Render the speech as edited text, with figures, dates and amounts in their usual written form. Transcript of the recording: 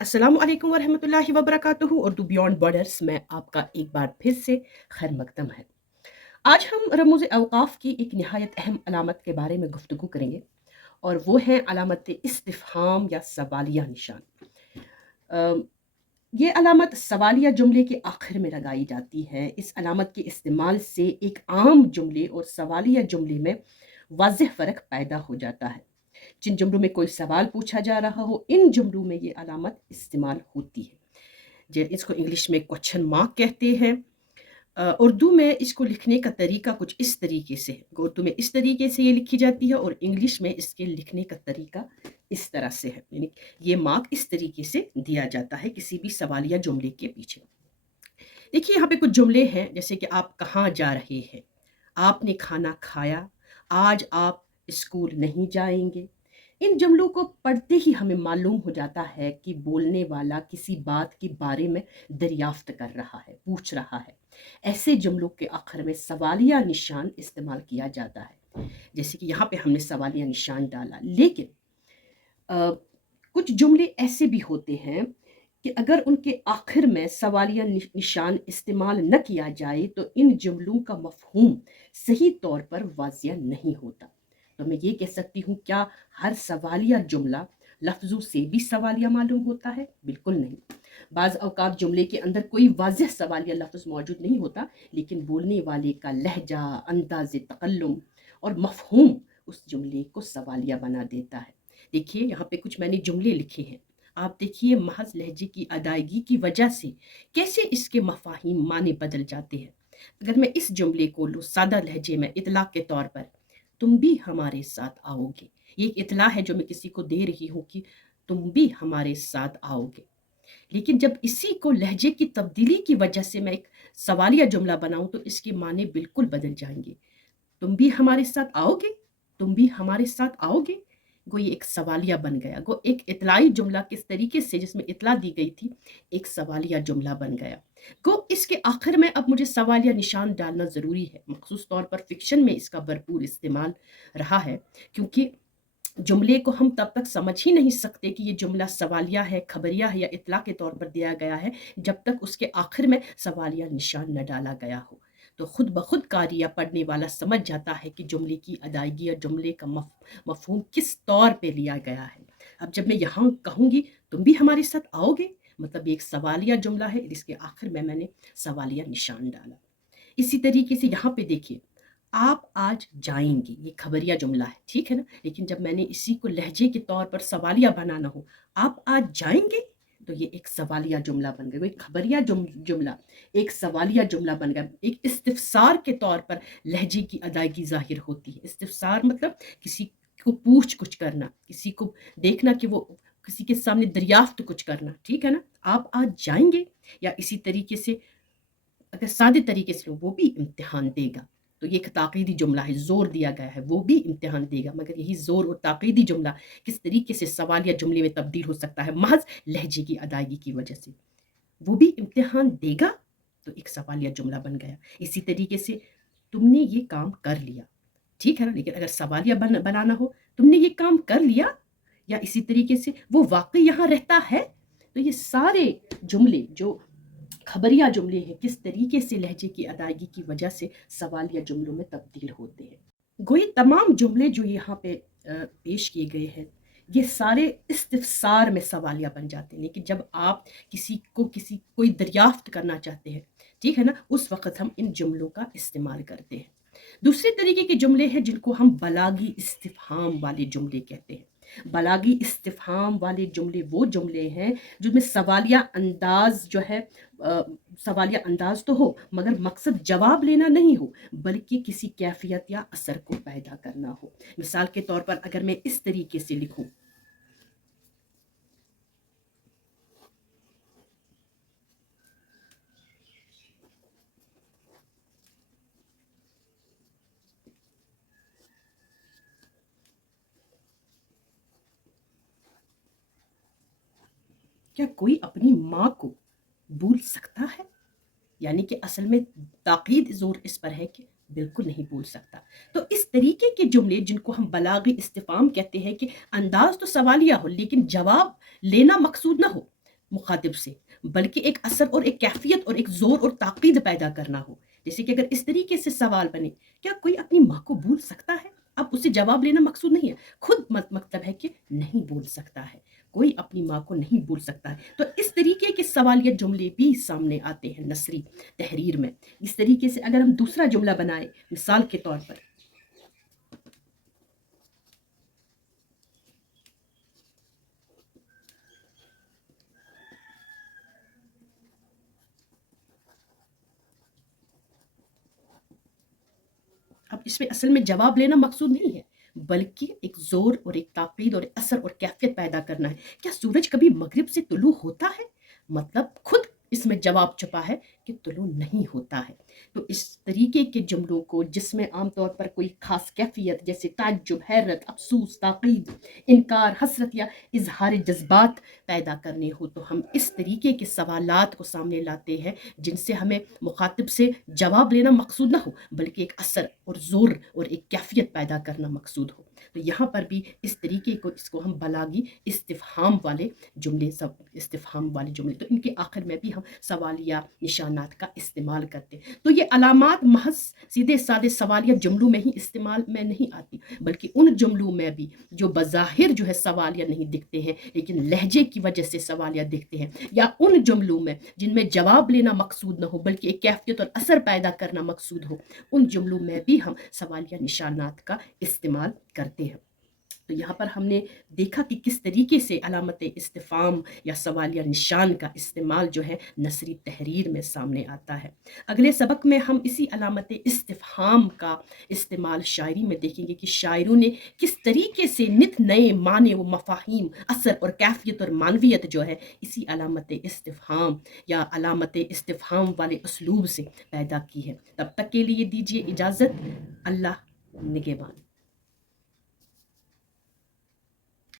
अस्सलाम वालेकुम वरहमतुल्लाहि वबरकातुहू। उर्दू बियॉन्ड बॉर्डर्स में आपका एक बार फिर से खैर मकदम है। आज हम रमूज़ अवक़ाफ़ की एक नहायत अहम अलामत के बारे में गुफ्तगू करेंगे और वो है अलामत इस्तिफ़हाम या सवालिया निशान। अ, ये अलामत सवालिया जुमले के आखिर में लगाई जाती है। इस अलामत के इस्तेमाल से एक आम जुमले और सवालिया जुमले में वाज़ेह फ़र्क पैदा हो जाता है। जिन जुमलों में कोई सवाल पूछा जा रहा हो, इन जुमलों में ये अलामत इस्तेमाल होती है। इसको इंग्लिश में क्वेश्चन मार्क कहते हैं। उर्दू में इसको लिखने का तरीका कुछ इस तरीके से है। उर्दू में इस तरीके से ये लिखी जाती है और इंग्लिश में इसके लिखने का तरीका इस तरह से है, यानी ये मार्क इस तरीके से दिया जाता है किसी भी सवालिया जुमले के पीछे। देखिए यहाँ पे कुछ जुमले हैं, जैसे कि आप कहाँ जा रहे हैं, आपने खाना खाया, आज आप स्कूल नहीं जाएंगे। इन जुमलों को पढ़ते ही हमें मालूम हो जाता है कि बोलने वाला किसी बात के बारे में दरियाफ्त कर रहा है, पूछ रहा है। ऐसे जुमलों के आखिर में सवालिया निशान इस्तेमाल किया जाता है। जैसे कि यहाँ पे हमने सवालिया निशान डाला, लेकिन अ, कुछ जुमले ऐसे भी होते हैं कि अगर उनके आखिर में सवालिया निशान इस्तेमाल न किया जाए तो इन जुमलों का मफहूम सही तौर पर वाज़िया नहीं होता। तो मैं ये कह सकती हूँ, क्या हर सवालिया जुमला लफ्ज़ों से भी सवालिया मालूम होता है? बिल्कुल नहीं। बाज़ औक़ात जुमले के अंदर कोई वाज़ेह सवालिया लफ्ज़ मौजूद नहीं होता, लेकिन बोलने वाले का लहजा, अंदाज़ तकल्लुम और मफ़हूम उस जुमले को सवालिया बना देता है। देखिए यहाँ पे कुछ मैंने जुमले लिखे हैं। आप देखिए महज़ लहजे की अदायगी की वजह से कैसे इसके मफ़ाहीम माने बदल जाते हैं। अगर मैं इस जुमले को लूँ सादा लहजे में इतलाक़ के तौर पर, तुम भी हमारे साथ आओगे। ये एक इतला है जो मैं किसी को दे रही हूँ कि तुम भी हमारे साथ आओगे। लेकिन जब इसी को लहजे की तब्दीली की वजह से मैं एक सवालिया जुमला बनाऊँ तो इसके माने बिल्कुल बदल जाएँगे। तुम भी हमारे साथ आओगे? तुम भी हमारे साथ आओगे? गो ये एक सवालिया बन गया। गो एक इतलाई जुमला किस तरीके से जिसमें इतला दी गई थी, एक सवालिया जुमला बन गया। गो इसके आखिर में अब मुझे सवालिया निशान डालना ज़रूरी है। मखसूस तौर पर फ़िक्शन में इसका भरपूर इस्तेमाल रहा है, क्योंकि जुमले को हम तब तक समझ ही नहीं सकते कि ये जुमला सवालिया है, खबरिया है या इत्तला के तौर पर दिया गया है, जब तक उसके आखिर में सवालिया निशान न डाला गया हो। तो खुद ब खुद कारी या पढ़ने वाला समझ जाता है कि जुमले की अदायगी या जुमले का मफ़हूम किस तौर पे लिया गया है। अब जब मैं यहाँ कहूँगी, तुम भी हमारे साथ आओगे, मतलब ये एक सवालिया जुमला है, जिसके आखिर में मैंने सवालिया निशान डाला। इसी तरीके से यहाँ पे देखिए, आप आज जाएँगे, ये खबरिया जुमला है, ठीक है ना? लेकिन जब मैंने इसी को लहजे के तौर पर सवालिया बनाना हो, आप आज जाएँगे? तो ये एक सवालिया जुमला बन गया। वो एक खबरिया जुमला एक सवालिया जुमला बन गया। एक इस्तिफ़सार के तौर पर लहजे की अदायगी ज़ाहिर होती है। इस्तिफ़सार मतलब किसी को पूछ कुछ करना, किसी को देखना कि वो किसी के सामने दरियाफ़्त कुछ करना, ठीक है ना? आप आज जाएँगे? या इसी तरीके से अगर सादे तरीके से लो, वो भी इम्तिहान देगा। तो ये एक ताक़ीदी जुमला है, ज़ोर दिया गया है, वो भी इम्तिहान देगा। मगर यही ज़ोर और ताक़ीदी जुमला किस तरीके से सवालिया जुमले में तब्दील हो सकता है महज़ लहजे की अदायगी की वजह से। वो भी इम्तिहान देगा, तो एक सवालिया जुमला बन गया। इसी तरीके से तुमने ये काम कर लिया, ठीक है ना? लेकिन अगर सवालिया बनाना हो, तुमने ये काम कर लिया, या इसी तरीके से वो वाक़ई यहाँ रहता है, तो ये सारे जुमले जो खबरिया जुमले हैं, किस तरीके से लहजे की अदायगी की वजह से सवालिया जुमलों में तब्दील होते हैं। गोई तमाम जुमले जो यहाँ पे पेश किए गए हैं, ये सारे इस्तिफ़सार में सवालिया बन जाते हैं। लेकिन जब आप किसी कोई दरियाफ़्त करना चाहते हैं, ठीक है ना? उस वक़्त हम इन जुमलों का इस्तेमाल करते हैं। दूसरे तरीके के जुमले हैं जिनको हम बलागी इस्तिफ़हाम वाले जुमले कहते हैं। बलागी इस्तिफ़हाम वाले जुमले वो जुमले हैं जिनमें सवालिया अंदाज़ जो है, अ, सवालिया अंदाज़ तो हो मगर मकसद जवाब लेना नहीं हो, बल्कि किसी कैफ़ियत या असर को पैदा करना हो। मिसाल के तौर पर अगर मैं इस तरीके से लिखूँ, क्या कोई अपनी माँ को भूल सकता है? यानी कि असल में ताक़ीद ज़ोर इस पर है कि बिल्कुल नहीं भूल सकता। तो इस तरीके के जुमले जिनको हम बलाग़ी इस्तिफ़हाम कहते हैं कि अंदाज़ तो सवालिया हो लेकिन जवाब लेना मकसूद ना हो। मुखातिब से, बल्कि एक असर और एक कैफियत और एक ज़ोर और ताक़ीद पैदा करना हो। जैसे कि अगर इस तरीके से सवाल बने, क्या कोई अपनी माँ को भूल सकता है? अब उससे जवाब लेना मकसूद नहीं है, खुद मतलब है कि नहीं बोल सकता है, कोई अपनी माँ को नहीं भूल सकता है। तो इस तरीके के सवालिया जुमले भी सामने आते हैं नसरी तहरीर में। इस तरीके से अगर हम दूसरा जुमला बनाएं, मिसाल के तौर पर, अब इसमें असल में जवाब लेना मकसूद नहीं है, बल्कि एक ज़ोर और एक ताक़ीद और एक असर और कैफ़ियत पैदा करना है। क्या सूरज कभी मग़रिब से तुलू होता है? मतलब खुद इसमें जवाब छुपा है कि तुलू नहीं होता है। तो इस तरीके के जुमलों को, जिसमें आम तौर पर कोई ख़ास कैफ़ियत जैसे ताज्जुब, हैरत, अफ़सोस, ताक़ीद, इनकार, हसरत या इज़हार जज़्बात पैदा करने हो, तो हम इस तरीके के सवालात को सामने लाते हैं, जिनसे हमें मुखातिब से जवाब लेना मकसूद ना हो, बल्कि एक असर और ज़ोर और एक कैफियत पैदा करना मकसूद हो। तो यहाँ पर भी इस तरीके को, इसको हम बलागी इस्तिफ़हाम वाले जुमले, सब इस्तिफ़हाम वाले जुमले, तो इनके आखिर में भी हम सवालिया निशानात का इस्तेमाल करते हैं। तो ये अलामात महज सीधे साधे सवालिया जुमलों में ही इस्तेमाल में नहीं आती, बल्कि उन जुमलों में भी जो बज़ाहिर जो है सवालिया नहीं दिखते हैं, लेकिन लहजे की वजह से सवालिया दिखते हैं, या उन जुमलों में जिनमें जवाब लेना मकसूद न हो, बल्कि एक कैफियत और असर पैदा करना मकसूद हो, उन जुमलों में भी हम सवालिया निशानात का इस्तेमाल करते हैं। तो यहाँ पर हमने देखा कि किस तरीके से अलामत इस्तिफ़ाम या सवालिया निशान का इस्तेमाल जो है नसरी तहरीर में सामने आता है। अगले सबक में हम इसी अलामत इस्तिफ़हाम का इस्तेमाल शायरी में देखेंगे कि शायरों ने किस तरीके से नित नए माने व मफ़ाहीम, असर और कैफियत और मानवियत जो है इसी अलामत इस्तिफ़हाम या अलामत इस्तिफ़हाम वाले उसलूब से पैदा की है। तब तक के लिए दीजिए इजाज़त। अल्लाह निगहबान।